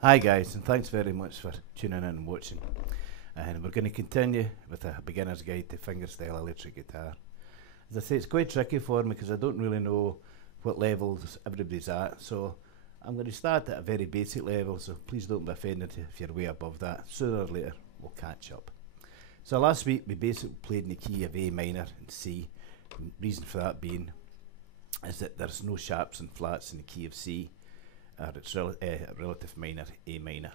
Hi guys, and thanks very much for tuning in and watching. And we're going to continue with a beginner's guide to fingerstyle electric guitar. As I say, it's quite tricky for me because I don't really know what levels everybody's at, so I'm going to start at a very basic level, so please don't be offended if you're way above that. Sooner or later we'll catch up. So last week we basically played in the key of A minor and C. And the reason for that being is that there's no sharps and flats in the key of C. It's relative minor, A minor.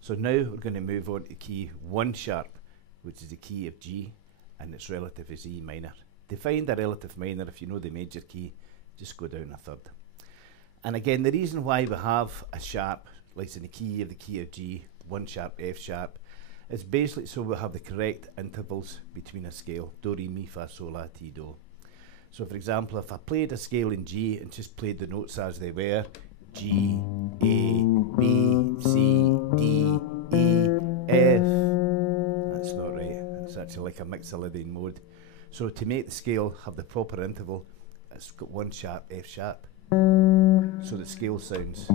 So now we're going to move on to key 1 sharp, which is the key of G, and its relative is E minor. To find a relative minor, if you know the major key, just go down a third. And again, the reason why we have a sharp, like in the key of G, 1 sharp, F sharp, is basically so we have the correct intervals between a scale, do, re, mi, fa, sol, la, ti, do. So for example, if I played a scale in G and just played the notes as they were, G, A, B, C, D, E, F. That's not right. It's actually like a mixolydian mode. So to make the scale have the proper interval, it's got 1 sharp, F sharp. So the scale sounds.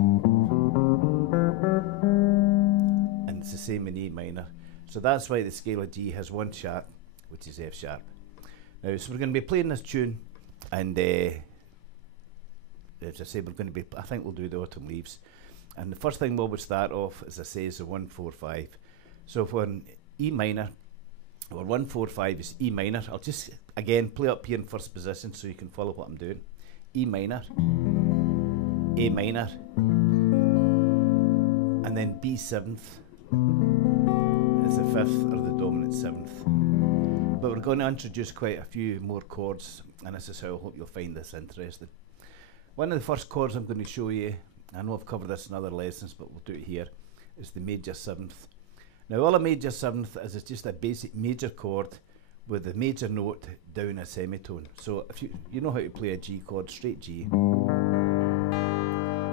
And it's the same in A minor. So that's why the scale of G has 1 sharp, which is F sharp. Now, so we're going to be playing this tune, and as I say, we're going to be, I think we'll do the Autumn Leaves. And the first thing we'll start off, as I say, is the 1, 4, 5. So if we're in E minor, or 1, 4, 5 is E minor. I'll just, again, play up here in first position so you can follow what I'm doing. E minor, A minor, and then B 7th is the 5th or the dominant 7th. But we're going to introduce quite a few more chords, and this is how I hope you'll find this interesting. One of the first chords I'm going to show you, I know I've covered this in other lessons, but we'll do it here, is the major 7th. Now all a major 7th is just a basic major chord with the major note down a semitone. So if you know how to play a G chord, straight G.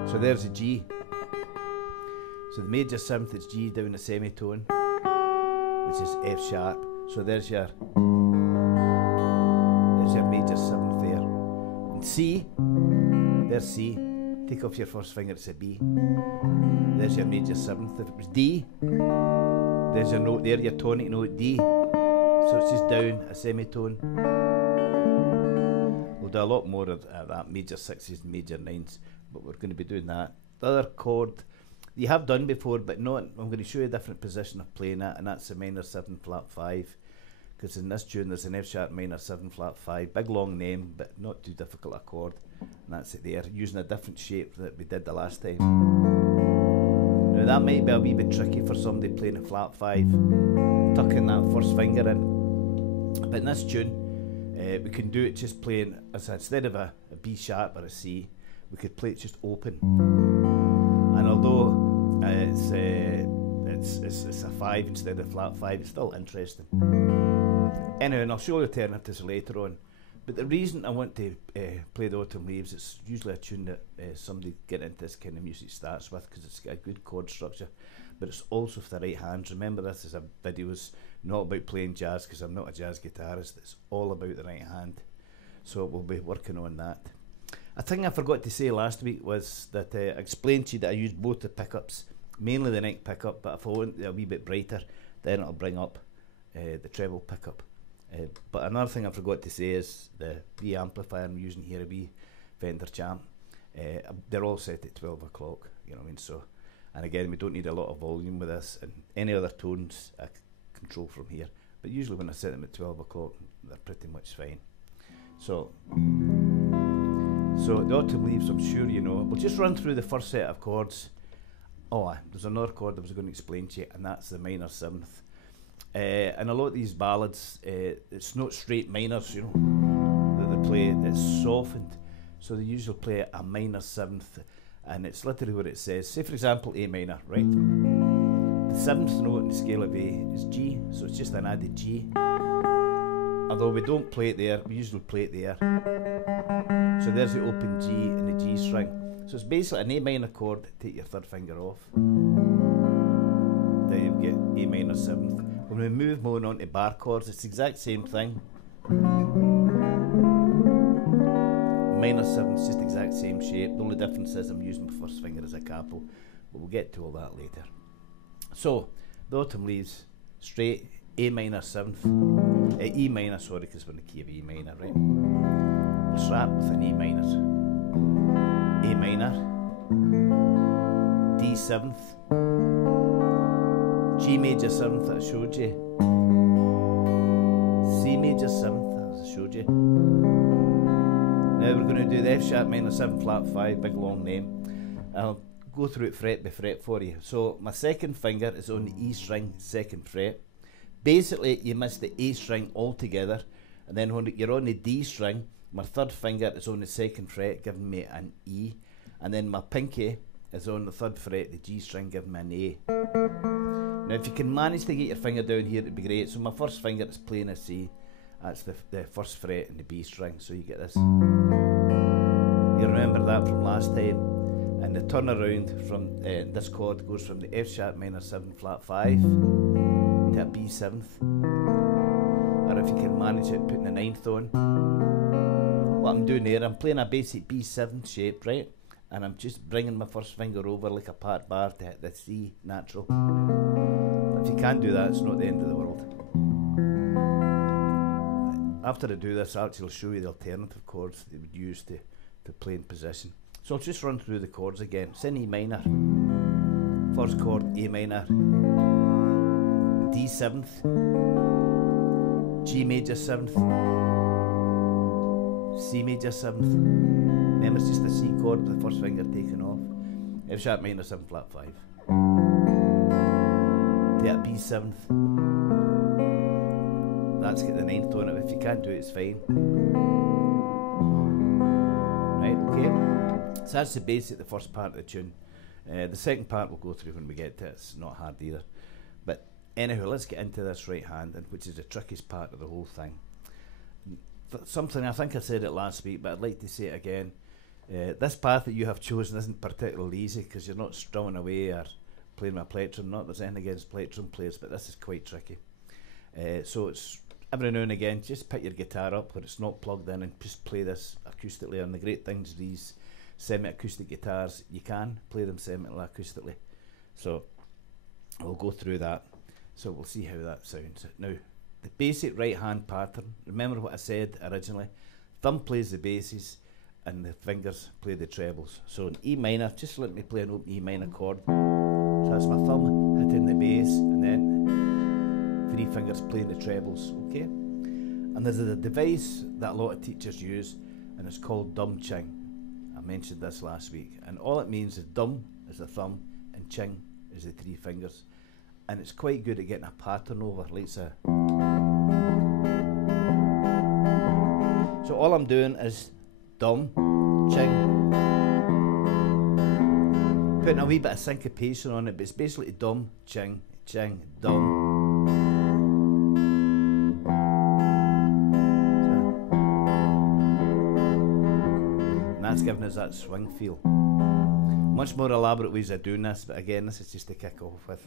So there's a G. So the major 7th is G down a semitone, which is F sharp. So there's your major 7th there. And C, there's C. Take off your first finger, it's a B. There's your major 7th. If it was D, there's your note there, your tonic note D. So it's just down a semitone. We'll do a lot more of that, major 6s and major 9s, but we're going to be doing that. The other chord you have done before, but not, I'm going to show you a different position of playing that, and that's a minor 7 flat 5. Because in this tune there's an F sharp minor 7 flat 5, big long name, but not too difficult a chord. And that's it there, using a different shape that we did the last time. Now that might be a wee bit tricky for somebody playing a flat 5, tucking that first finger in. But in this tune, we can do it just playing, as instead of a B sharp or a C, we could play it just open. And although it's a 5 instead of flat 5, it's still interesting. Anyway, and I'll show you alternatives later on. But the reason I want to play the Autumn Leaves, it's usually a tune that somebody getting into this kind of music starts with, because it's got a good chord structure, but it's also for the right hands. Remember, this is a video's not about playing jazz, because I'm not a jazz guitarist. It's all about the right hand. So we'll be working on that. A thing I forgot to say last week was that I explained to you that I use both the pickups, mainly the neck pickup, but if I want it a wee bit brighter, then it'll bring up the treble pickup. But another thing I forgot to say is the wee amplifier I'm using here, a wee Fender Champ, they're all set at 12 o'clock, you know what I mean? So, and again, we don't need a lot of volume with this, and any other tones I control from here. But usually when I set them at 12 o'clock, they're pretty much fine. So the autumn leaves, I'm sure you know. We'll just run through the first set of chords. Oh, there's another chord I was going to explain to you, and that's the minor seventh. And a lot of these ballads, it's not straight minors, you know, that they play. It's softened, so they usually play a minor seventh, and it's literally what it says. Say for example, A minor, right? The seventh note in the scale of A is G, so it's just an added G. Although we don't play it there, we usually play it there. So there's the open G and the G string. So it's basically an A minor chord, take your third finger off. Then you get A minor seventh. When we move on to bar chords, it's the exact same thing. Minor seventh, just the exact same shape. The only difference is I'm using my first finger as a capo, but we'll get to all that later. So, the autumn leaves, straight, A minor seventh, E minor, sorry, because we're in the key of E minor, right? We'll start with an E minor, A minor, D seventh, G major seventh that I showed you, C major seventh as I showed you. Now we're going to do the F sharp minor 7 flat 5, big long name. I'll go through it fret by fret for you. So my second finger is on the E string, second fret. Basically you miss the A string altogether, and then when you're on the D string, my third finger is on the second fret, giving me an E, and then my pinky is on the third fret, the G string, giving me an A. Now if you can manage to get your finger down here, it'd be great. So my first finger is playing a C, that's the first fret in the B string, so you get this. You remember that from last time. And the turnaround from this chord goes from the F sharp minor 7 flat 5 to a B seventh. Or if you can manage it, putting the ninth on. What I'm doing there, I'm playing a basic B7 shape, right? And I'm just bringing my first finger over like a part bar to hit the C natural. But if you can't do that, it's not the end of the world. After I do this, I'll actually show you the alternative chords that you would use to play in position. So I'll just run through the chords again. It's in E minor. First chord, A minor. D seventh. G major seventh. C major seventh. Remember, it's just a C chord with the first finger taken off. F sharp minor 7 flat 5. To a B seventh. That's got the ninth on it. If you can't do it, it's fine. Right, okay. So that's the basic, the first part of the tune. The second part we'll go through when we get to it. It's not hard either. But anyhow, let's get into this right hand, which is the trickiest part of the whole thing. Something, I think I said it last week, but I'd like to say it again. This path that you have chosen isn't particularly easy, because you're not strumming away or playing with a plectrum. Not that there's anything against plectrum players, but this is quite tricky. So it's every now and again, just pick your guitar up where it's not plugged in and just play this acoustically. And the great things, these semi-acoustic guitars, you can play them semi-acoustically. So we'll go through that. So we'll see how that sounds. Now, the basic right hand pattern, remember what I said originally, thumb plays the basses and the fingers play the trebles. So in E minor, just let me play an open E minor chord. So that's my thumb hitting the bass, and then 3 fingers playing the trebles, okay? And there's a device that a lot of teachers use, and it's called dum ching. I mentioned this last week, and all it means is dum is the thumb and ching is the 3 fingers, and it's quite good at getting a pattern over, like so. So all I'm doing is dum, ching, putting a wee bit of syncopation on it, but it's basically dum, ching, ching, dum. That's giving us that swing feel. Much more elaborate ways of doing this, but again, this is just to kick off with.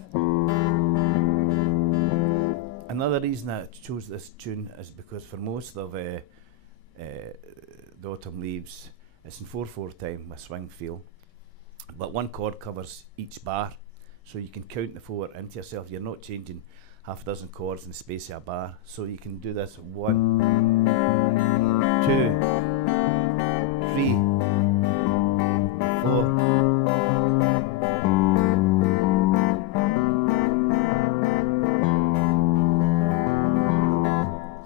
Another reason I chose this tune is because for most of the autumn leaves, it's in 4/4 time with swing feel, but one chord covers each bar, so you can count the 4 into yourself. You're not changing half a dozen chords in the space of a bar. So you can do this 1, 2, 3, 4.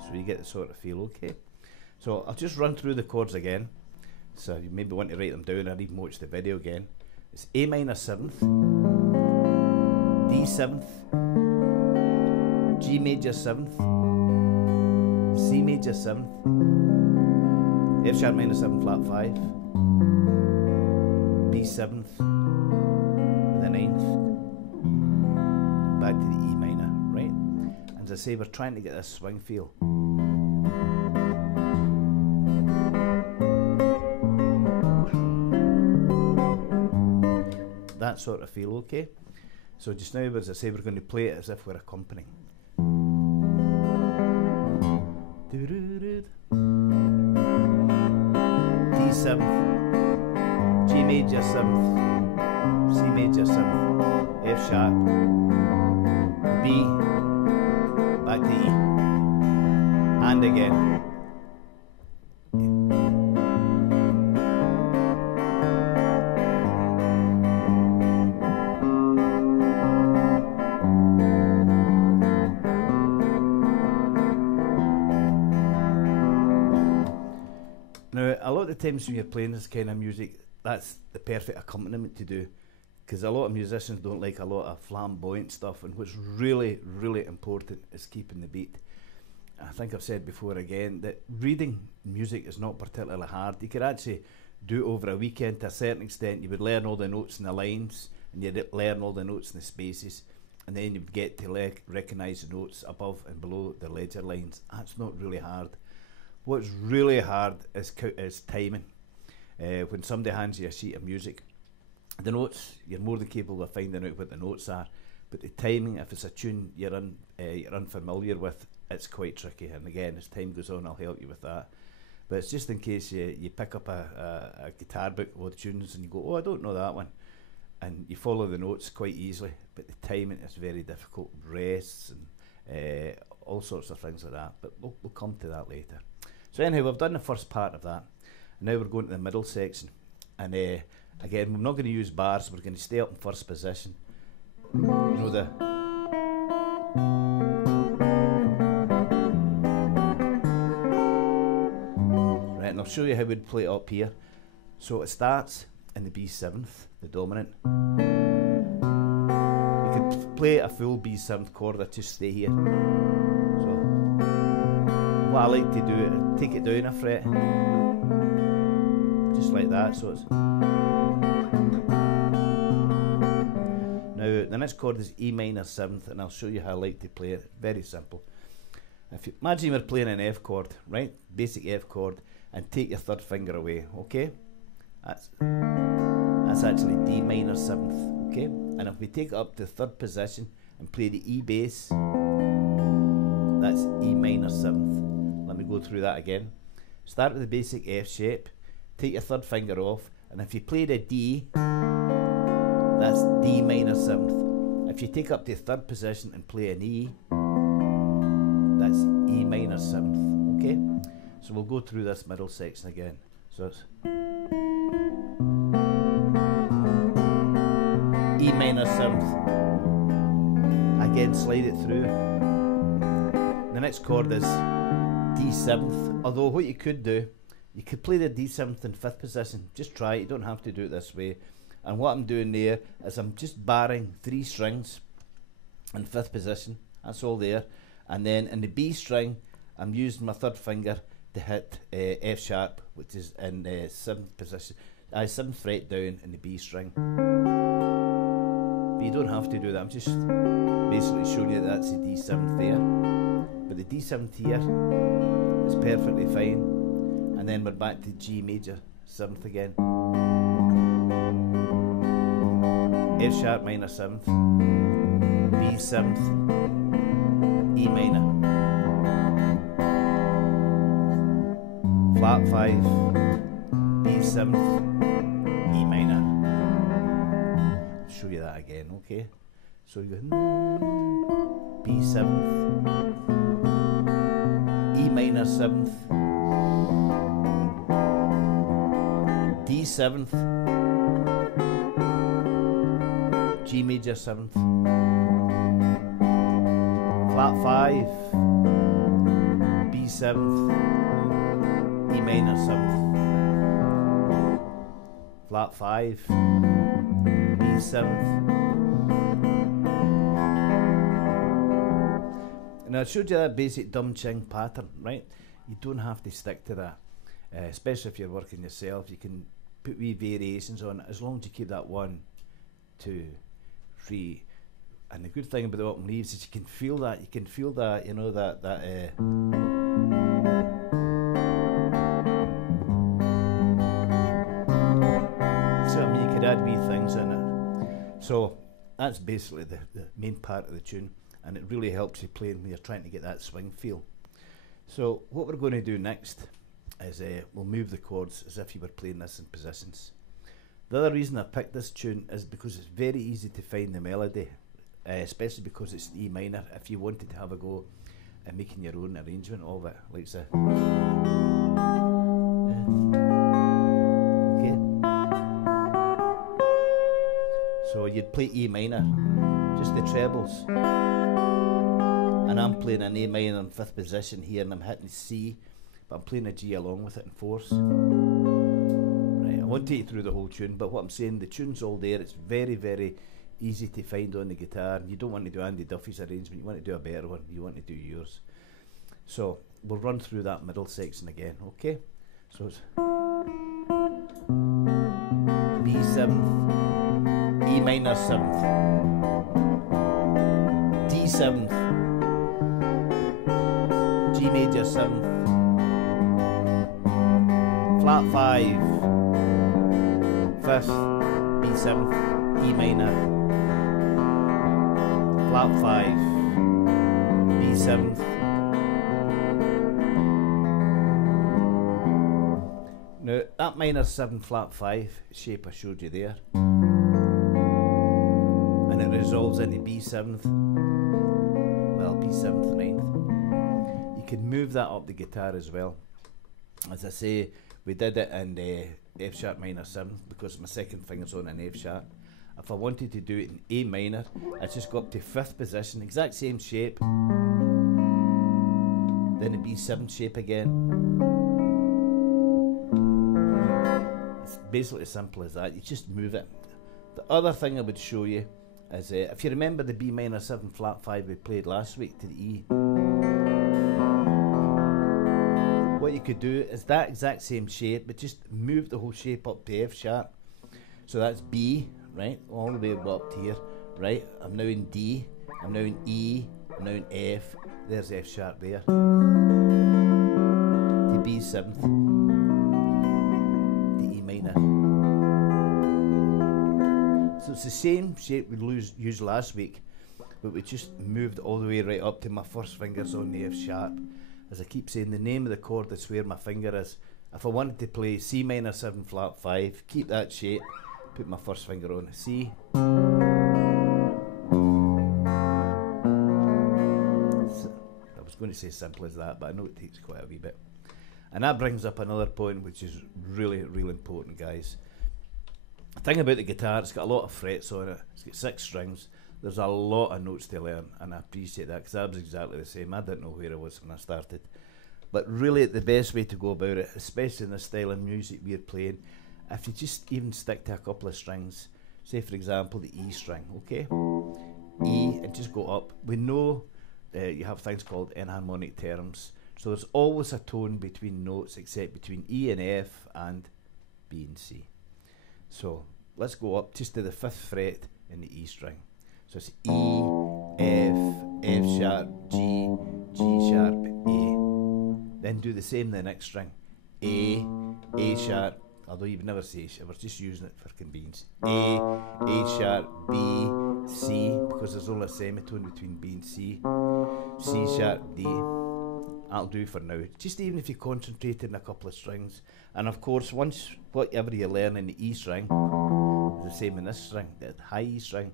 So you get the sort of feel, okay? So I'll just run through the chords again. So you maybe want to write them down or even watch the video again. It's A minor 7th, D 7th, G major 7th, C major 7th, F sharp minor 7 flat 5, B 7th with a 9th, and back to the E minor, right? And as I say, we're trying to get this swing feel. That sort of feel, okay? So just now, as I say, we're going to play it as if we're accompanying. D 7th, G major 7th, C major 7th, F sharp, B, back to E, and again. Now, a lot of the times when you're playing this kind of music, that's the perfect accompaniment to do, because a lot of musicians don't like a lot of flamboyant stuff, and what's really, really important is keeping the beat. I think I've said before again that reading music is not particularly hard. You could actually do it over a weekend to a certain extent. You would learn all the notes and the lines, and you'd learn all the notes and the spaces, and then you'd get to recognise the notes above and below the ledger lines. That's not really hard. What's really hard is timing. When somebody hands you a sheet of music, the notes, you're more than capable of finding out what the notes are, but the timing, if it's a tune you're unfamiliar with, it's quite tricky. And again, as time goes on, I'll help you with that. But it's just in case you pick up a guitar book with tunes and you go, oh, I don't know that one. And you follow the notes quite easily, but the timing is very difficult. Rests and all sorts of things like that, but we'll come to that later. So anyhow, we've done the first part of that. Now we're going to the middle section. And again, we're not going to use bars, we're going to stay up in first position. You know the... Right, and I'll show you how we'd play it up here. So it starts in the B7th, the dominant. You could play a full B7th chord or just stay here. So what I like to do is take it down a fret, just like that. So it's now the next chord is E minor 7th, and I'll show you how I like to play it. Very simple. If you imagine you're playing an F chord, right? Basic F chord, and take your third finger away, okay? That's actually D minor 7th, okay? And if we take it up to third position and play the E bass, that's E minor 7th. Let me go through that again. Start with the basic F shape, take your third finger off, and if you play the D, that's D minor 7th. If you take up to third position and play an E, that's E minor 7th, okay? So we'll go through this middle section again. So it's E minor 7th. Again, slide it through. The next chord is D7th, although what you could do, you could play the D7th in 5th position. Just try it, you don't have to do it this way. And what I'm doing there is I'm just barring 3 strings in 5th position, that's all there. And then in the B string, I'm using my third finger to hit F sharp, which is in 7th position, 7th fret down in the B string. But you don't have to do that, I'm just basically showing you that that's the D7th there. But the D7th here is perfectly fine. And then we're back to G major 7th again. F sharp minor 7th, B 7th, E minor, flat 5, B 7th, E minor. I'll show you that again, okay? So you go B 7th, E minor 7th, D 7th, G major 7th, flat 5, B 7th, E minor 7th, flat 5, B 7th. And I showed you that basic dum ching pattern, right? You don't have to stick to that, especially if you're working yourself. You can put wee variations on it as long as you keep that 1, 2, 3. And the good thing about the autumn leaves is you can feel that. You can feel that, you know, that. So I mean, you could add wee things in it. So that's basically the main part of the tune, and it really helps you playing when you're trying to get that swing feel. So what we're going to do next is we'll move the chords as if you were playing this in positions. The other reason I picked this tune is because it's very easy to find the melody, especially because it's E minor, if you wanted to have a go at making your own arrangement of it, like so. Okay. So you'd play E minor, just the trebles. And I'm playing an A minor in 5th position here, and I'm hitting C, but I'm playing a G along with it in 4th. Right, I won't take you through the whole tune, but what I'm saying, the tune's all there. It's very, very easy to find on the guitar. You don't want to do Andy Duffy's arrangement, you want to do a better one, you want to do yours. So we'll run through that middle section again, okay? So it's B 7th, E minor 7th, D 7th, G major 7th, flat 5, 5th, B 7th, E minor, flat 5, B 7th. Now that minor 7 flat 5 shape I showed you there, and it resolves into B 7th, well, B 7th 9th. You can move that up the guitar as well. As I say, we did it in F sharp minor 7th because my second finger's on an F sharp. If I wanted to do it in A minor, I just go up to 5th position, exact same shape, then a B7 shape again. It's basically as simple as that. You just move it. The other thing I would show you is, if you remember the B minor 7 flat 5 we played last week to the E, what you could do is that exact same shape, but just move the whole shape up to F sharp. So that's B, right, all the way up to here, right? I'm now in D, I'm now in E, I'm now in F. There's F sharp there. To B 7th, to E minor. So it's the same shape we used last week, but we just moved all the way right up to my first finger's on the F sharp. As I keep saying, the name of the chord is where my finger is. If I wanted to play C minor 7 flat 5, keep that shape, put my first finger on C. So, I was going to say simple as that, but I know it takes quite a wee bit. And that brings up another point which is really, really important, guys. The thing about the guitar, it's got a lot of frets on it, it's got 6 strings. There's a lot of notes to learn, and I appreciate that because I was exactly the same. I didn't know where I was when I started. But really, the best way to go about it, especially in the style of music we're playing, if you just even stick to a couple of strings, say for example the E string, okay? E, and just go up. We know you have things called enharmonic terms, so there's always a tone between notes except between E and F and B and C. So let's go up just to the 5th fret in the E string. So it's E, F, F sharp, G, G sharp, A. Then do the same the next string. A sharp, although you'd never say sharp, we're just using it for convenience. A sharp, B, C, because there's only a semitone between B and C. C sharp, D. That'll do for now. Just even if you concentrate on a couple of strings. And of course, once whatever you learn in the E string, is the same in this string, the high E string.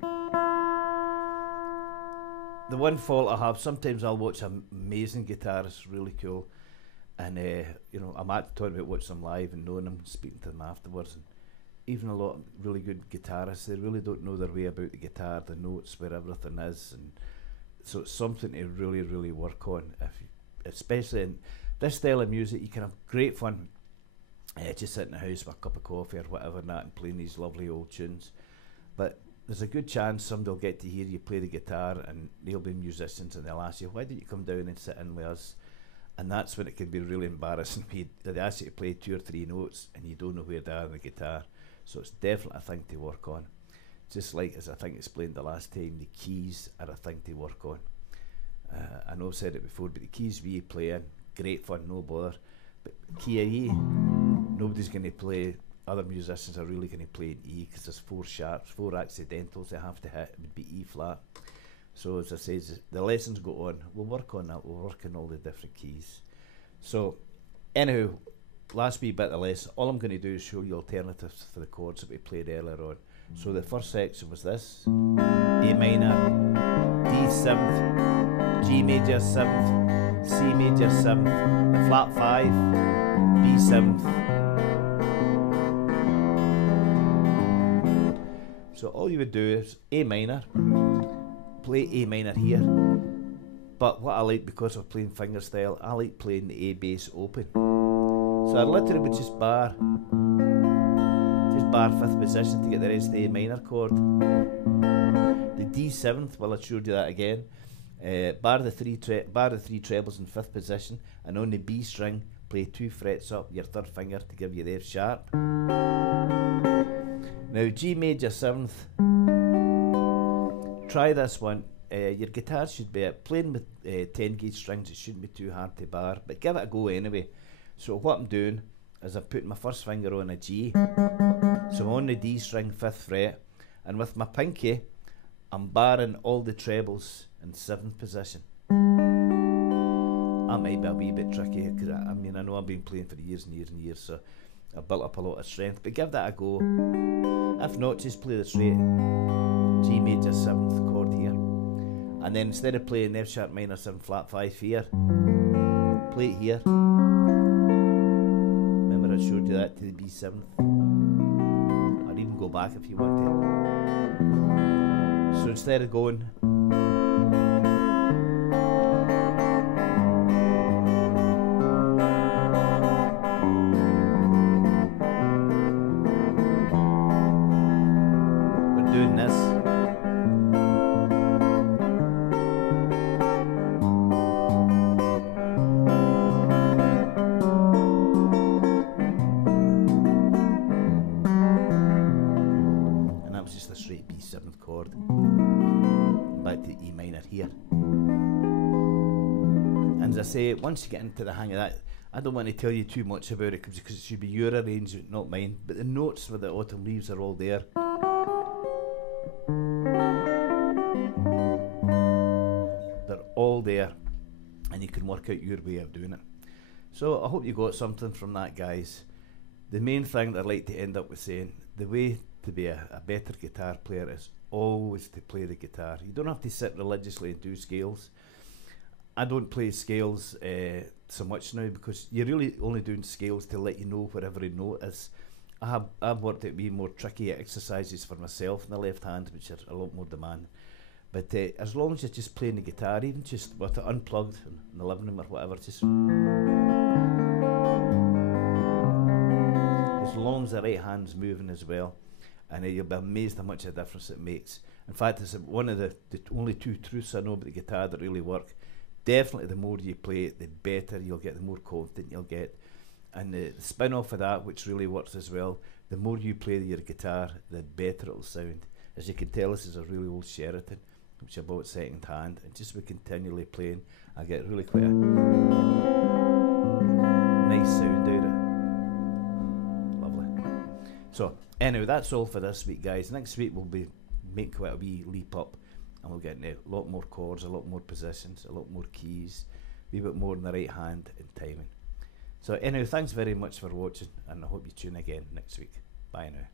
the one fault I have, sometimes I'll watch amazing guitarists, really cool, and you know, I'm actually talking about watching them live and knowing them, speaking to them afterwards, and even a lot of really good guitarists, they really don't know their way about the guitar, the notes, where everything is, and so it's something to really, really work on. Especially in this style of music, you can have great fun just sitting in the house with a cup of coffee or whatever and that, and playing these lovely old tunes. But there's a good chance somebody will get to hear you play the guitar, and they'll be musicians, and they'll ask you, why didn't you come down and sit in with us? And that's when it can be really embarrassing. They ask you to play 2 or 3 notes and you don't know where they are on the guitar. So it's definitely a thing to work on. Just like, as I think explained the last time, the keys are a thing to work on. I know I've said it before, but the keys we play in, great fun, no bother. But key of E, nobody's going to play, other musicians are really going to play in E, because there's 4 sharps, 4 accidentals they have to hit. It would be E flat. So as I say, the lessons go on. We'll work on that. We'll work on all the different keys. So anyhow, last wee bit of the lesson, all I'm going to do is show you alternatives for the chords that we played earlier on. So the first section was this: A minor, D 7th, G major 7th, C major 7th, flat 5, B 7th. So all you would do is A minor, play A minor here, but what I like, because we're playing fingerstyle, I like playing the A bass open. So I literally would just bar 5th position to get the rest of the A minor chord. The D 7th, well, I showed you that again. Bar the 3 trebles in 5th position, and on the B string, play 2 frets up your 3rd finger to give you the F sharp. Now G major 7th, try this one. Your guitar should be playing with 10 gauge strings, it shouldn't be too hard to bar, but give it a go anyway. So what I'm doing is I'm putting my first finger on a G, so I'm on the D string 5th fret, and with my pinky I'm barring all the trebles in 7th position. That might be a wee bit tricky, because I mean, I know I've been playing for years and years and years, so I've built up a lot of strength, but give that a go. If not, just play the straight G major 7th chord here, and then instead of playing F sharp minor 7 flat 5 here, play it here. Remember I showed you that to the B 7th. I'll even go back if you want to. So instead of going doing this. And that was just a straight B 7th chord. Back to E minor here. And as I say, once you get into the hang of that, I don't want to tell you too much about it, because it should be your arrangement, not mine. But the notes for the autumn leaves are all there. They're all there, and you can work out your way of doing it. So I hope you got something from that, guys. The main thing that I'd like to end up with saying, the way to be a better guitar player is always to play the guitar. You don't have to sit religiously and do scales. I don't play scales so much now, because you're really only doing scales to let you know where every note is. I've worked out wee more tricky exercises for myself in the left hand, which are a lot more demanding. But as long as you're just playing the guitar, even just with it unplugged in the living room or whatever, just as long as the right hand's moving as well, and you'll be amazed how much a difference it makes. In fact, it's one of the only 2 truths I know about the guitar that really work. Definitely the more you play it, the better you'll get, the more confident you'll get. And the spin off of that, which really works as well, the more you play your guitar, the better it'll sound. As you can tell, this is a really old Sheraton, which I bought second hand, and just by continually playing, I get really quite a nice sound out of it. Lovely. So anyway, that's all for this week, guys. Next week we'll be making quite a wee leap up, and we'll get into a lot more chords, a lot more positions, a lot more keys, a wee bit more in the right hand and timing. So anyway, thanks very much for watching, and I hope you tune again next week. Bye now.